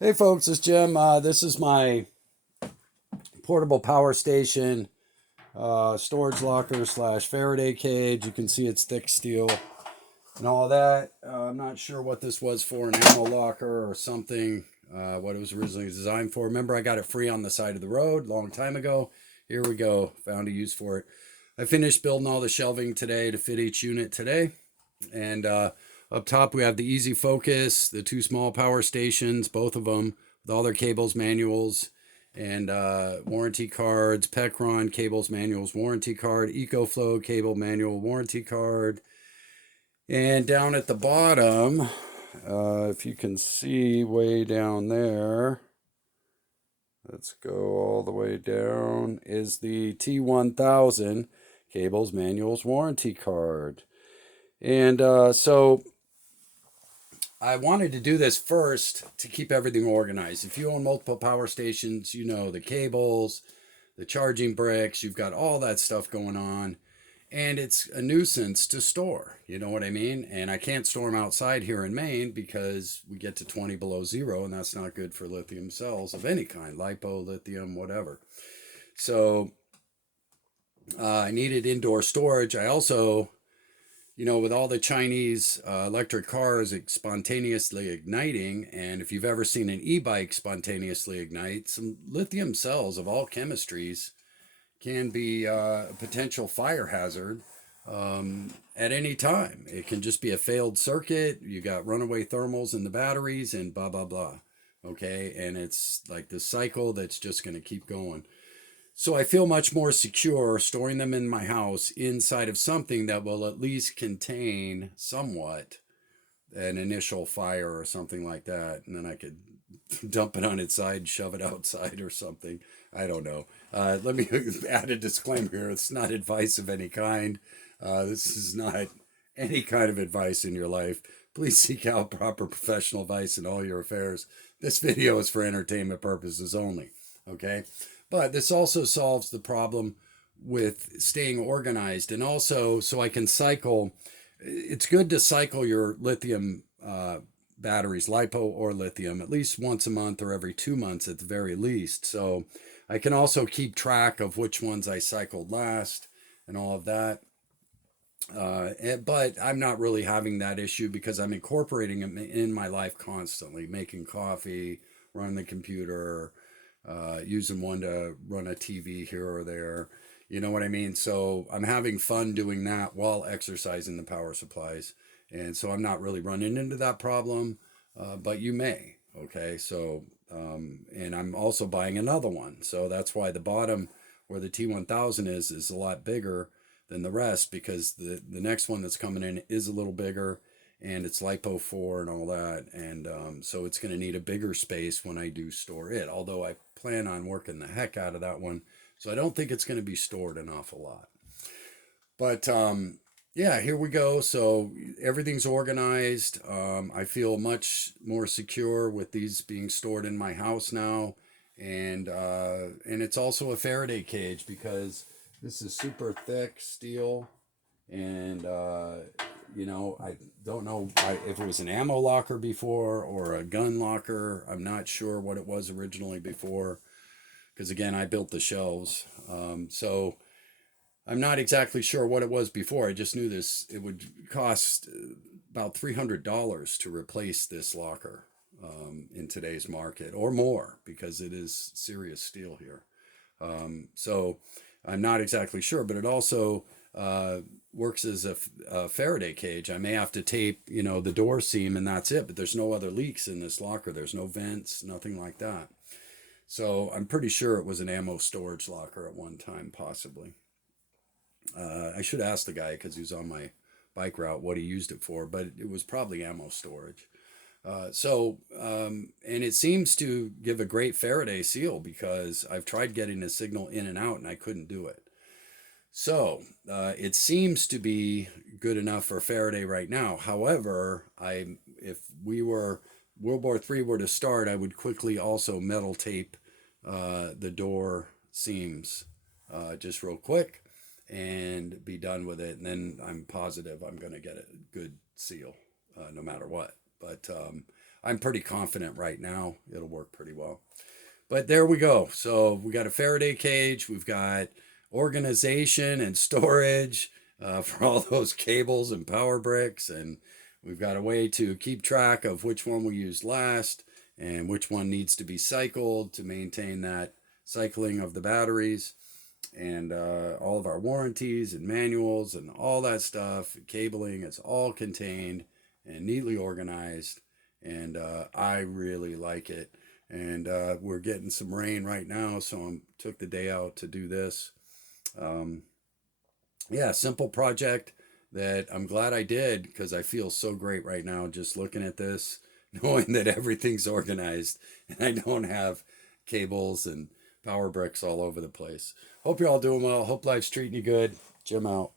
Hey folks, it's Jim. This is my portable power station storage locker slash Faraday cage. You can see it's thick steel and all that. I'm not sure what this was for, an ammo locker or something, what it was originally designed for. Remember, I got it free on the side of the road a long time ago. Here we go, found a use for it. I finished building all the shelving today to fit each unit today. And up top, we have the Easy Focus, the two small power stations, both of them with all their cables, manuals, and warranty cards. Pecron cables, manuals, warranty card. EcoFlow cable, manual, warranty card. And down at the bottom, if you can see way down there, let's go all the way down, is the T1000 cables, manuals, warranty card. And so I wanted to do this first to keep everything organized. If you own multiple power stations, you know the cables, the charging bricks, you've got all that stuff going on. And it's a nuisance to store. You know what I mean? And I can't store them outside here in Maine because we get to 20 below zero, and that's not good for lithium cells of any kind, lipo, lithium, whatever. So I needed indoor storage. I also, with all the Chinese electric cars spontaneously igniting, and if you've ever seen an e-bike spontaneously ignite, some lithium cells of all chemistries can be a potential fire hazard at any time. It can just be a failed circuit. You got runaway thermals in the batteries and blah, blah, blah. Okay. And it's like this cycle that's just going to keep going. So I feel much more secure storing them in my house inside of something that will at least contain somewhat an initial fire or something like that. And then I could dump it on its side, shove it outside or something. I don't know. Let me add a disclaimer here. It's not advice of any kind. This is not any kind of advice in your life. Please seek out proper professional advice in all your affairs. This video is for entertainment purposes only. Okay? But this also solves the problem with staying organized, and also so I can cycle. It's good to cycle your lithium batteries, lipo or lithium, at least once a month or every 2 months at the very least. So I can also keep track of which ones I cycled last and all of that. But I'm not really having that issue because I'm incorporating them in my life constantly, making coffee, running the computer, using one to run a TV here or there. You know what I mean? So I'm having fun doing that while exercising the power supplies. And so I'm not really running into that problem, but you may. Okay. So, and I'm also buying another one. So that's why the bottom where the T1000 is a lot bigger than the rest because the next one that's coming in is a little bigger and it's lipo 4 and all that. And so it's going to need a bigger space when I do store it. Although I plan on working the heck out of that one. So I don't think it's going to be stored an awful lot. But yeah, here we go. So everything's organized. I feel much more secure with these being stored in my house now. And it's also a Faraday cage because this is super thick steel and I don't know if it was an ammo locker before or a gun locker. I'm not sure what it was originally before because again I built the shelves, so I'm not exactly sure what it was before. I just knew this it would cost about $300 to replace this locker in today's market or more because it is serious steel here. So I'm not exactly sure, but it also works as a Faraday cage. I may have to tape, the door seam and that's it, but there's no other leaks in this locker. There's no vents, nothing like that. So I'm pretty sure it was an ammo storage locker at one time, possibly. I should ask the guy because he was on my bike route what he used it for, but it was probably ammo storage. And it seems to give a great Faraday seal because I've tried getting a signal in and out and I couldn't do it. So it seems to be good enough for Faraday right now. However, if World War III were to start, I would quickly also metal tape the door seams just real quick and be done with it. And then I'm positive I'm going to get a good seal no matter what. But I'm pretty confident right now it'll work pretty well. But there we go. So we got a Faraday cage. We've got organization and storage for all those cables and power bricks. And we've got a way to keep track of which one we used last and which one needs to be cycled to maintain that cycling of the batteries. And all of our warranties and manuals and all that stuff, cabling, it's all contained and neatly organized. And I really like it. And we're getting some rain right now, so I took the day out to do this. Um, yeah, simple project that I'm glad I did because I feel so great right now just looking at this, knowing that everything's organized and I don't have cables and power bricks all over the place. Hope you're all doing well. Hope life's treating you good. Jim out.